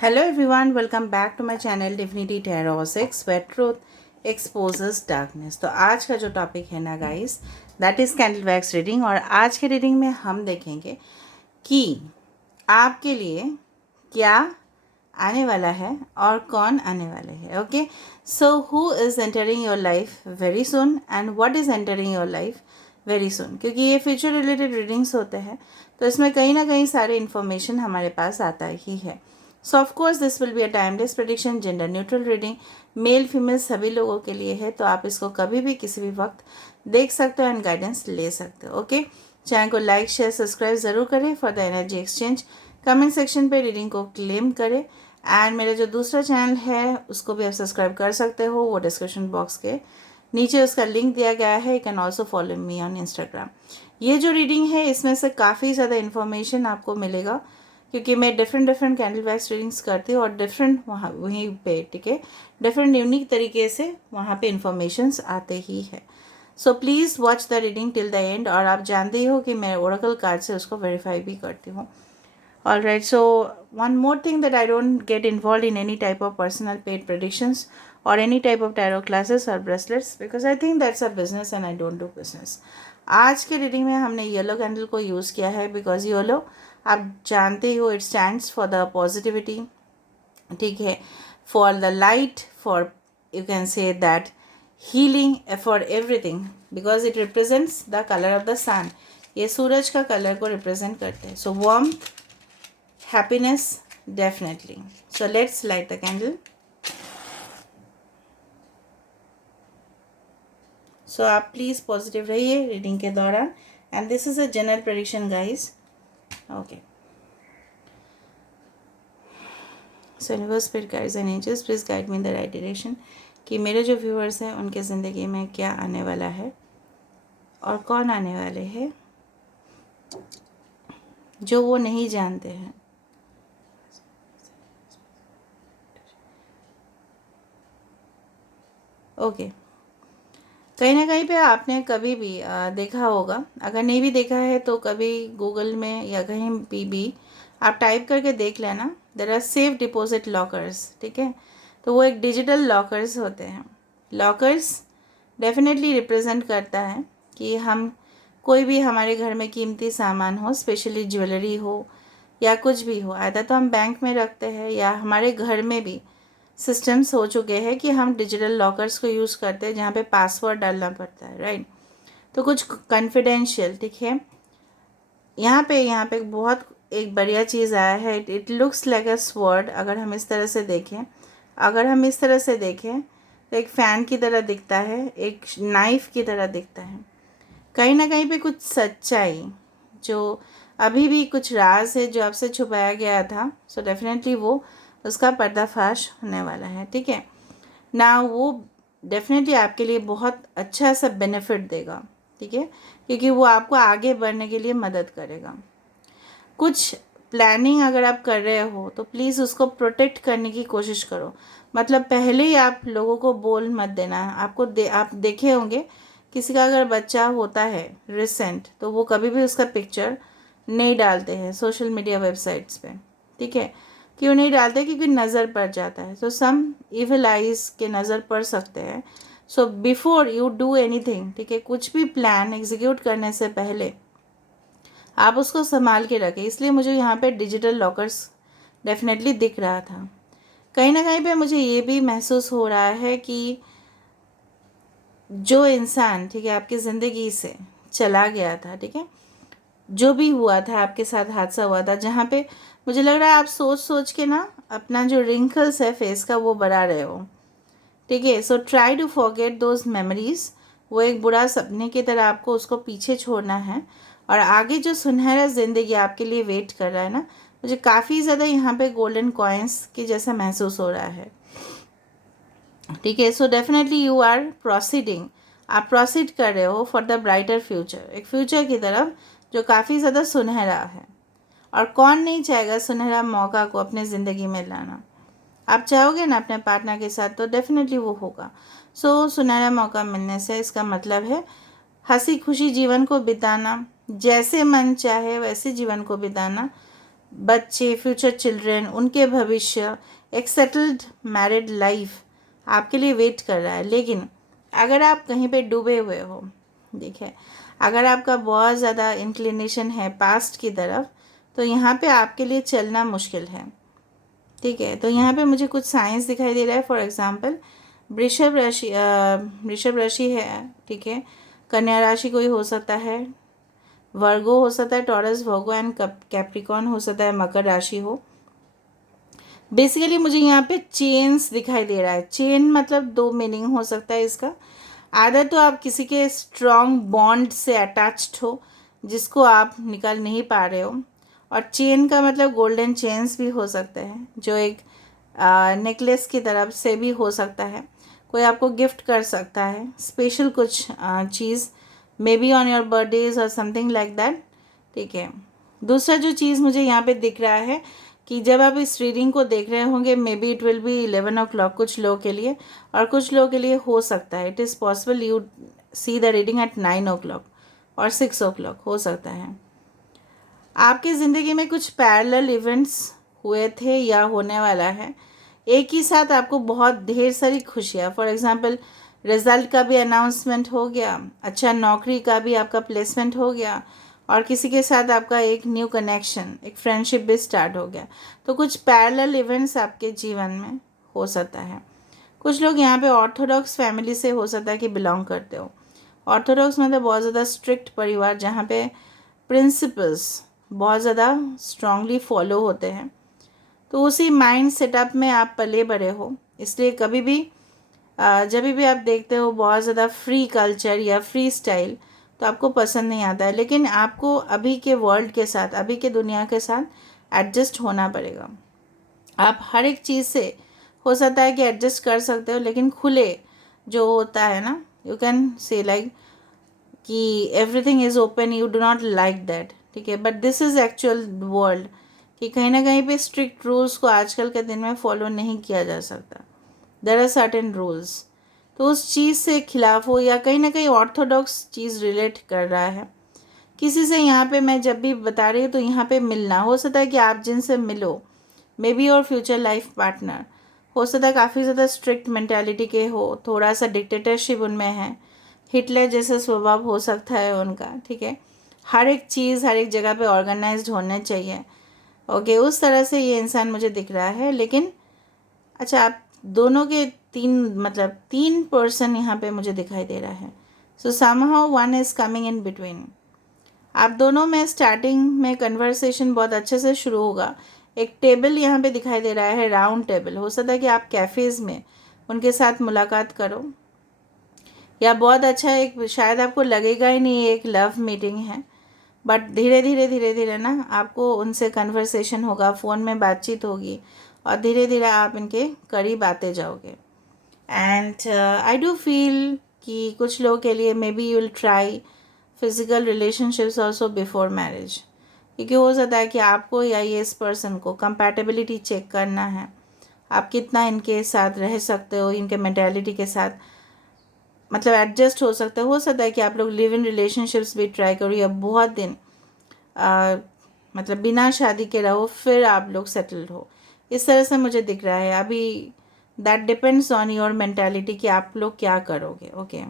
Hello everyone, welcome back to my channel Divinity Tarot 6 where truth exposes darkness। तो आज का जो topic है ना guys, that is candle wax reading. और आज के रीडिंग में हम देखेंगे कि आपके लिए क्या आने वाला है और कौन आने वाले हैं। Okay, so who is entering your life very soon and what is entering your life very soon. क्योंकि ये फ्यूचर रिलेटेड रीडिंग्स होते हैं तो इसमें कहीं ना कहीं सारे इन्फॉर्मेशन हमारे पास आता ही है। सो of course this will be a timeless prediction, gender neutral reading, male female सभी लोगों के लिए है। तो आप इसको कभी भी किसी भी वक्त देख सकते हो एंड गाइडेंस ले सकते हो। ओके, चैनल को लाइक शेयर सब्सक्राइब ज़रूर करें for the energy exchange. Comment section पे रीडिंग को क्लेम करें एंड मेरा जो दूसरा चैनल है उसको भी आप सब्सक्राइब कर सकते हो, वो डिस्क्रिप्शन बॉक्स के नीचे उसका लिंक दिया गया है। You can also follow me on Instagram. ये जो रीडिंग है इसमें से काफ़ी ज़्यादा इन्फॉर्मेशन आपको मिलेगा क्योंकि मैं डिफरेंट कैंडल वैक्स रीडिंग्स करती हूँ और डिफरेंट वहाँ वहीं पे, ठीक है, डिफरेंट यूनिक तरीके से वहाँ पे इन्फॉर्मेशंस आते ही है। So please watch the reading till the end. और आप जानते ही हो कि मैं ओरेकल कार्ड से उसको वेरीफाई भी करती हूँ। All right, so one more thing that I don't get involved in any type of personal paid predictions or any type of tarot classes or bracelets because I think that's a business and I don't do business. आज के reading में हमने yellow candle को use किया है because yellow आप जानते हो it stands for the positivity, ठीक है, for the light, for you can say that healing, for everything because it represents the colour of the sun. ये सूरज का कलर को रिप्रेजेंट करते हैं। So warm, happiness, definitely. So let's light the candle. So आप please positive रहिए reading के दौरान and this is a general prediction guys. Okay, so universe, spirit guides and angels please guide me in the right direction कि मेरे जो viewers हैं उनके ज़िंदगी में क्या आने वाला है और कौन आने वाले हैं जो वो नहीं जानते हैं। ओके, कहीं ना कहीं पे आपने कभी भी देखा होगा, अगर नहीं भी देखा है तो कभी गूगल में या कहीं भी आप टाइप करके देख लेना, there are safe deposit lockers, ठीक है। तो वो एक डिजिटल लॉकर्स होते हैं। लॉकर्स डेफिनेटली रिप्रेजेंट करता है कि हम कोई भी हमारे घर में कीमती सामान हो, स्पेशली ज्वेलरी हो या कुछ भी हो, आधा तो हम बैंक में रखते हैं या हमारे घर में भी सिस्टम्स हो चुके हैं कि हम डिजिटल लॉकर्स को यूज़ करते हैं जहाँ पे पासवर्ड डालना पड़ता है, राइट। तो कुछ कॉन्फिडेंशियल, ठीक है। यहाँ पे बहुत एक बढ़िया चीज़ आया है। It looks like a sword. अगर हम इस तरह से देखें, तो एक फ़ैन की तरह दिखता है, एक नाइफ़ की तरह दिखता है। कहीं ना कहीं पे कुछ सच्चाई, जो अभी भी कुछ राज है जो आपसे छुपाया गया था, सो डेफिनेटली वो उसका पर्दाफाश होने वाला है, ठीक है ना। वो डेफिनेटली आपके लिए बहुत अच्छा सा बेनिफिट देगा, ठीक है, क्योंकि वो आपको आगे बढ़ने के लिए मदद करेगा। कुछ प्लानिंग अगर आप कर रहे हो तो प्लीज़ उसको प्रोटेक्ट करने की कोशिश करो। मतलब पहले ही आप लोगों को बोल मत देना। आप देखे होंगे किसी का अगर बच्चा होता है रिसेंट तो वो कभी भी उसका पिक्चर नहीं डालते हैं सोशल मीडिया वेबसाइट्स पे, ठीक है। क्यों नहीं डालते? क्योंकि नज़र पड़ जाता है। सो सम इविल आइज के नज़र पड़ सकते हैं। So before you do anything, ठीक है, कुछ भी प्लान एग्जीक्यूट करने से पहले आप उसको संभाल के रखें। इसलिए मुझे यहाँ पे डिजिटल लॉकर्स डेफिनेटली दिख रहा था। कहीं ना कहीं पे मुझे ये भी महसूस हो रहा है कि जो इंसान, ठीक है, आपकी ज़िंदगी से चला गया था, ठीक है, जो भी हुआ था आपके साथ, हादसा हुआ था जहाँ पे मुझे लग रहा है आप सोच सोच के ना अपना जो रिंकल्स है फेस का वो बढ़ा रहे हो, ठीक है। So try to forget those memories. वो एक बुरा सपने की तरह आपको उसको पीछे छोड़ना है और आगे जो सुनहरा ज़िंदगी आपके लिए वेट कर रहा है ना, मुझे काफ़ी ज़्यादा यहाँ पे गोल्डन कॉइन्स की जैसा महसूस हो रहा है, ठीक है। So definitely you are proceeding, आप प्रोसीड कर रहे हो फॉर द ब्राइटर फ्यूचर, एक फ्यूचर की तरफ जो काफ़ी ज़्यादा सुनहरा है। और कौन नहीं चाहेगा सुनहरा मौका को अपने ज़िंदगी में लाना। आप चाहोगे ना अपने पार्टनर के साथ तो डेफिनेटली वो होगा। सो सुनहरा मौका मिलने से इसका मतलब है हंसी खुशी जीवन को बिताना, जैसे मन चाहे वैसे जीवन को बिताना, बच्चे, फ्यूचर चिल्ड्रन, उनके भविष्य, एक सेटल्ड मैरिड लाइफ आपके लिए वेट कर रहा है। लेकिन अगर आप कहीं पे डूबे हुए हो, देखिए, अगर आपका बहुत ज़्यादा इंक्लिनेशन है पास्ट की तरफ, तो यहाँ पे आपके लिए चलना मुश्किल है। ठीक है, तो यहाँ पे मुझे कुछ साइंस दिखाई दे रहा है। फॉर एग्जांपल, वृषभ राशि है, ठीक है, कन्या राशि कोई हो सकता है, वर्गो हो सकता है, टॉरस वर्गो एंड कैप्रिकॉन हो सकता है, मकर राशि हो। बेसिकली मुझे यहाँ पे चेन्स दिखाई दे रहा है। चेन मतलब दो मीनिंग हो सकता है इसका। आदर तो आप किसी के स्ट्रॉन्ग बॉन्ड से अटैच्ड हो जिसको आप निकाल नहीं पा रहे हो, और चेन का मतलब गोल्डन चेन्स भी हो सकते हैं, जो एक नेकलेस की तरफ से भी हो सकता है। कोई आपको गिफ्ट कर सकता है स्पेशल कुछ चीज़, maybe on your birthdays और समथिंग लाइक दैट। ठीक है, दूसरा जो चीज़ मुझे यहाँ पे दिख रहा है कि जब आप इस रीडिंग को देख रहे होंगे, may be it will be 11 o'clock कुछ लोगों के लिए, और कुछ लोगों के लिए हो सकता है it is possible you see the reading at 9 o'clock और 6 o'clock हो सकता है। आपकी ज़िंदगी में कुछ पैरेलल इवेंट्स हुए थे या होने वाला है, एक ही साथ आपको बहुत ढेर सारी खुशियाँ। फॉर एग्ज़ाम्पल, रिज़ल्ट का भी अनाउंसमेंट हो गया, अच्छा नौकरी का भी आपका प्लेसमेंट हो गया, और किसी के साथ आपका एक न्यू कनेक्शन, एक फ्रेंडशिप भी स्टार्ट हो गया। तो कुछ पैरेलल इवेंट्स आपके जीवन में हो सकता है। कुछ लोग यहाँ पे ऑर्थोडॉक्स फैमिली से हो सकता है कि बिलोंग करते हो। ऑर्थोडॉक्स मतलब बहुत ज़्यादा स्ट्रिक्ट परिवार, जहाँ पे प्रिंसिपल्स बहुत ज़्यादा स्ट्रांगली फॉलो होते हैं। तो उसी माइंड सेटअप में आप पले बड़े हो, इसलिए कभी भी जब भी आप देखते हो बहुत ज़्यादा फ्री कल्चर या फ्री स्टाइल, तो आपको पसंद नहीं आता है। लेकिन आपको अभी के वर्ल्ड के साथ, अभी के दुनिया के साथ एडजस्ट होना पड़ेगा। आप हर एक चीज़ से हो सकता है कि एडजस्ट कर सकते हो, लेकिन खुले जो होता है ना, यू कैन से लाइक कि everything is open, you do not like that. ठीक है, but this is actual world, कि कहीं ना कहीं पे स्ट्रिक्ट रूल्स को आजकल के दिन में फॉलो नहीं किया जा सकता। देर आर सर्टेन रूल्स, तो उस चीज़ से खिलाफ हो, या कहीं ना कहीं ऑर्थोडॉक्स चीज़ रिलेट कर रहा है किसी से। यहाँ पे मैं जब भी बता रही हूँ, तो यहाँ पे मिलना हो सकता है कि आप जिनसे मिलो, may be your future life partner हो सकता है काफ़ी ज़्यादा स्ट्रिक्ट मेंटालिटी के हो, थोड़ा सा डिक्टेटरशिप उनमें है, हिटलर जैसा स्वभाव हो सकता है उनका। ठीक है, हर एक चीज़ हर एक जगह पे ऑर्गेनाइज्ड होना चाहिए। ओके, उस तरह से ये इंसान मुझे दिख रहा है। लेकिन अच्छा, आप दोनों के तीन पर्सन यहाँ पे मुझे दिखाई दे रहा है। सो somehow one is coming in between. आप दोनों में स्टार्टिंग में कन्वर्सेशन बहुत अच्छे से शुरू होगा। एक टेबल यहाँ पे दिखाई दे रहा है, राउंड टेबल। हो सकता है कि आप कैफ़ेज़ में उनके साथ मुलाकात करो, या बहुत अच्छा एक, शायद आपको लगेगा ही नहीं एक लव मीटिंग है, बट धीरे धीरे धीरे धीरे ना आपको उनसे कन्वर्सेशन होगा, फ़ोन में बातचीत होगी, और धीरे धीरे आप इनके करीब आते जाओगे। एंड आई डू फील कि कुछ लोगों के लिए may be you will try physical relationships also before marriage, क्योंकि हो सकता है कि आपको या ये इस पर्सन को कंपैटिबिलिटी चेक करना है, आप कितना इनके साथ रह सकते हो, इनके मेंटालिटी के साथ एडजस्ट हो सकता है कि आप लोग लिव इन रिलेशनशिप्स भी ट्राई करो, या बहुत दिन बिना शादी के रहो, फिर आप लोग सेटल्ड हो। इस तरह से मुझे दिख रहा है अभी। That depends on your mentality कि आप लोग क्या करोगे। ओके,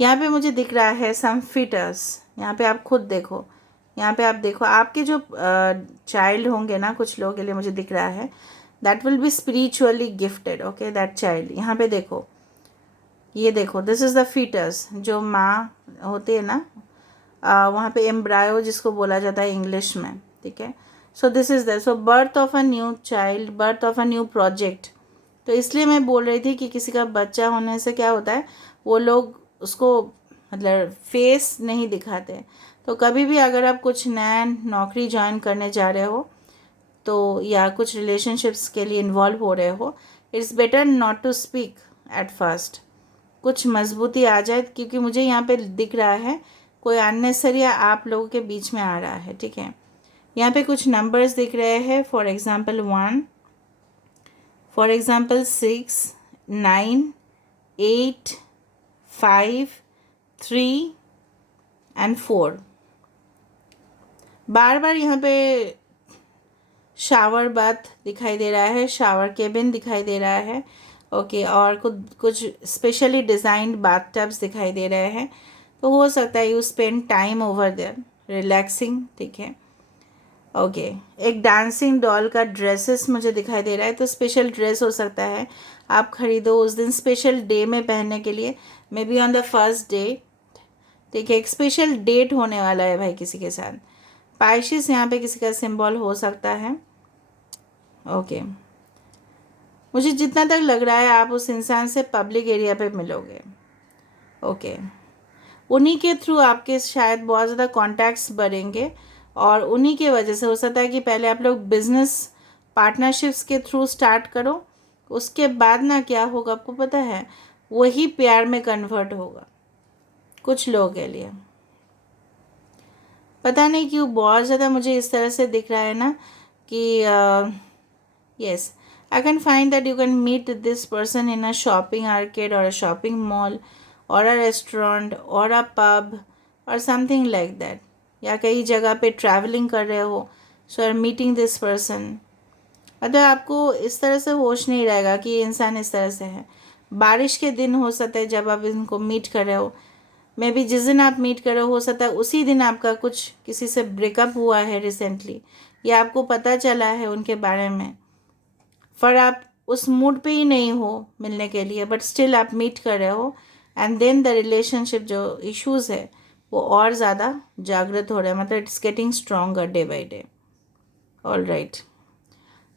यहाँ पे मुझे दिख रहा है सम फिटर्स। यहाँ पे आप खुद देखो, यहाँ पे आप देखो आपके जो चाइल्ड होंगे ना, कुछ लोगों के लिए मुझे दिख रहा है that will be spiritually gifted. Okay, that child, यहाँ पे देखो, ये देखो, दिस इज़ द फीटस, जो माँ होती है ना, वहाँ पे एम्ब्रायो जिसको बोला जाता है इंग्लिश में। ठीक है, so this is the, so birth of a new child, birth of a new project. तो इसलिए मैं बोल रही थी कि किसी का बच्चा होने से क्या होता है, वो लोग उसको फेस नहीं दिखाते। तो कभी भी अगर आप कुछ नया नौकरी ज्वाइन करने जा रहे हो, तो या कुछ रिलेशनशिप्स के लिए इन्वॉल्व हो रहे हो, it's better not to speak at first. कुछ मजबूती आ जाए, क्योंकि मुझे यहाँ पे दिख रहा है कोई अननेसेसरी आप लोगों के बीच में आ रहा है। ठीक है, यहाँ पे कुछ नंबर्स दिख रहे हैं, for example 1, for example 6, 9, 8, 5, 3 and 4। बार बार यहाँ पे शावर बाथ दिखाई दे रहा है, शावर केबिन दिखाई दे रहा है। ओके, और कुछ कुछ स्पेशली डिज़ाइंड बाथ टब्स दिखाई दे रहे हैं। तो हो सकता है you spend time over there relaxing, ठीक है। ओके, एक डांसिंग डॉल का ड्रेसेस मुझे दिखाई दे रहा है, तो स्पेशल ड्रेस हो सकता है आप खरीदो उस दिन स्पेशल डे में पहनने के लिए, may be on the first day, ठीक है। एक स्पेशल डेट होने वाला है भाई किसी के साथ। पाइशिस यहाँ पे किसी का सिंबल हो सकता है। ओके, मुझे जितना तक लग रहा है आप उस इंसान से पब्लिक एरिया पे मिलोगे। ओके, उन्हीं के थ्रू आपके शायद बहुत ज़्यादा कॉन्टैक्ट्स बढ़ेंगे, और उन्हीं के वजह से हो सकता है कि पहले आप लोग बिजनेस पार्टनरशिप्स के थ्रू स्टार्ट करो, उसके बाद ना क्या होगा आपको पता है, वही प्यार में कन्वर्ट होगा कुछ लोगों के लिए। पता नहीं क्यों बहुत ज़्यादा मुझे इस तरह से दिख रहा है ना कि yes, I can find that you can meet this person in a shopping arcade or a shopping mall or a restaurant or a pub or something like that. या कई जगह पे ट्रैवलिंग कर रहे हो, सो आर मीटिंग दिस पर्सन। मतलब आपको इस तरह से होश नहीं रहेगा कि ये इंसान इस तरह से है। बारिश के दिन हो सकता है जब आप इनको मीट कर रहे हो, मे बी जिस दिन आप मीट कर रहे हो सकता है उसी दिन आपका कुछ किसी से ब्रेकअप हुआ है रिसेंटली, या आपको पता चला है उनके बारे में, पर आप उस मूड पे ही नहीं हो मिलने के लिए, बट स्टिल आप मीट कर रहे हो, एंड देन द रिलेशनशिप जो इश्यूज़ है वो और ज़्यादा जागृत हो रहा है, मतलब it's getting stronger day by day. All right,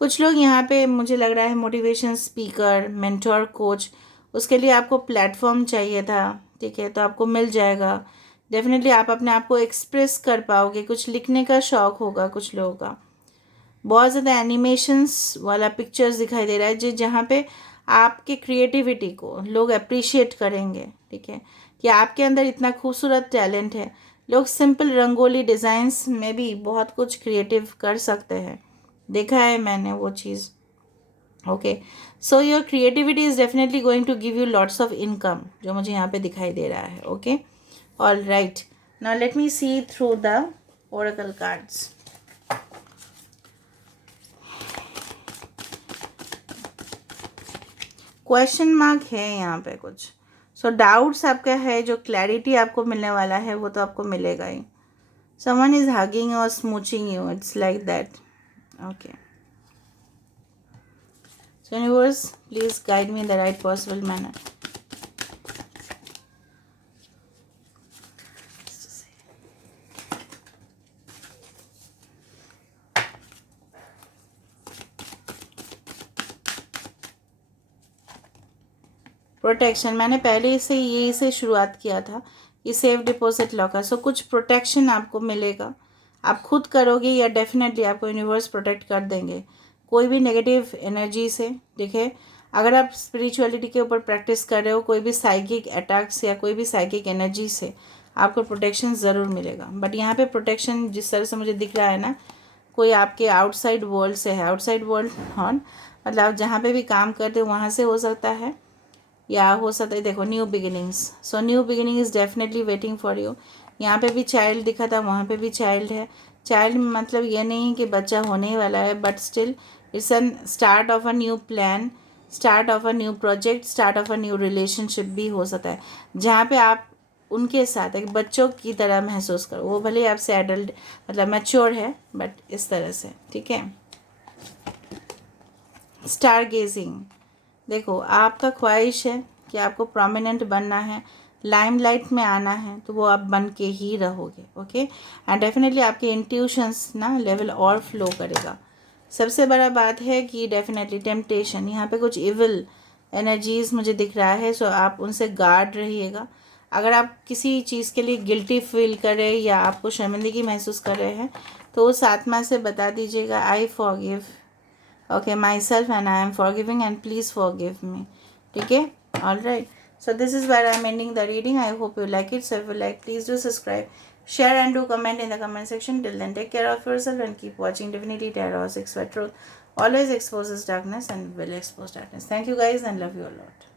कुछ लोग यहाँ पे मुझे लग रहा है मोटिवेशन स्पीकर, मेंटोर, कोच, उसके लिए आपको प्लेटफॉर्म चाहिए था, ठीक है, तो आपको मिल जाएगा। डेफिनेटली आप अपने आप को एक्सप्रेस कर पाओगे, कुछ लिखने का शौक़ होगा कुछ लोगों का। बहुत ज़्यादा एनिमेशंस वाला पिक्चर्स दिखाई दे रहा है, जो जहाँ पे आपके क्रिएटिविटी को लोग अप्रिशिएट करेंगे, ठीक है, कि आपके अंदर इतना खूबसूरत टैलेंट है। लोग सिंपल रंगोली डिज़ाइंस में भी बहुत कुछ क्रिएटिव कर सकते हैं, देखा है मैंने वो चीज़। Okay, so your creativity is definitely going to give you lots of income, जो मुझे यहाँ पे दिखाई दे रहा है। Okay, all right, now let me see through the oracle cards. Question mark है यहाँ पे कुछ, सो डाउट्स आपका है, जो क्लैरिटी आपको मिलने वाला है वो तो आपको मिलेगा ही। समवन इज हगिंग और smooching you, it's like that. Okay, so universe please guide me in the right possible manner. Protection, मैंने पहले से यही से शुरुआत किया था कि सेफ डिपॉजिट लॉकर, सो कुछ प्रोटेक्शन आपको मिलेगा, आप खुद करोगे या डेफिनेटली आपको यूनिवर्स प्रोटेक्ट कर देंगे कोई भी नेगेटिव एनर्जी से, ठीक है। अगर आप स्पिरिचुअलिटी के ऊपर प्रैक्टिस कर रहे हो, कोई भी साइकिक अटैक्स या कोई भी साइकिक एनर्जी से आपको प्रोटेक्शन ज़रूर मिलेगा। बट यहाँ पे प्रोटेक्शन जिस तरह से मुझे दिख रहा है ना, कोई आपके आउटसाइड वर्ल्ड से है। आउटसाइड वर्ल्ड ऑन मतलब आप जहाँ पे भी काम करते हो वहाँ से हो सकता है, या हो सकता है देखो new beginnings, so new beginning is definitely waiting for you. यहाँ पे भी चाइल्ड दिखा था, वहाँ पे भी चाइल्ड है। चाइल्ड मतलब ये नहीं कि बच्चा होने ही वाला है, but still it's an start of a new plan, start of a new project, start of a new relationship भी हो सकता है, जहाँ पे आप उनके साथ एक बच्चों की तरह महसूस करो। वो भले आपसे एडल्ट मतलब मैच्योर है, बट इस तरह से, ठीक है। स्टार गेजिंग, देखो आपका ख्वाहिश है कि आपको प्रोमिनेंट बनना है, लाइमलाइट में आना है, तो वो आप बन के ही रहोगे। ओके, एंड डेफिनेटली आपके इंट्यूशंस ना लेवल और फ्लो करेगा। सबसे बड़ा बात है कि डेफिनेटली टेम्पटेशन, यहाँ पे कुछ इविल एनर्जीज मुझे दिख रहा है, सो आप उनसे गार्ड रहिएगा। अगर आप किसी चीज़ के लिए गिल्टी फील कर रहे हैं या आपको शर्मिंदगी महसूस कर रहे हैं, तो उस आत्मा से बता दीजिएगा I forgive, okay, myself, and I am forgiving and please forgive me, ठीक है। all right, so this is where I am ending the reading. I hope you like it, so if you like please do subscribe, share and do comment in the comment section. Till then, take care of yourself and keep watching Divinity Tarot 6 for Truth always exposes darkness and will expose darkness. Thank you guys and love you a lot.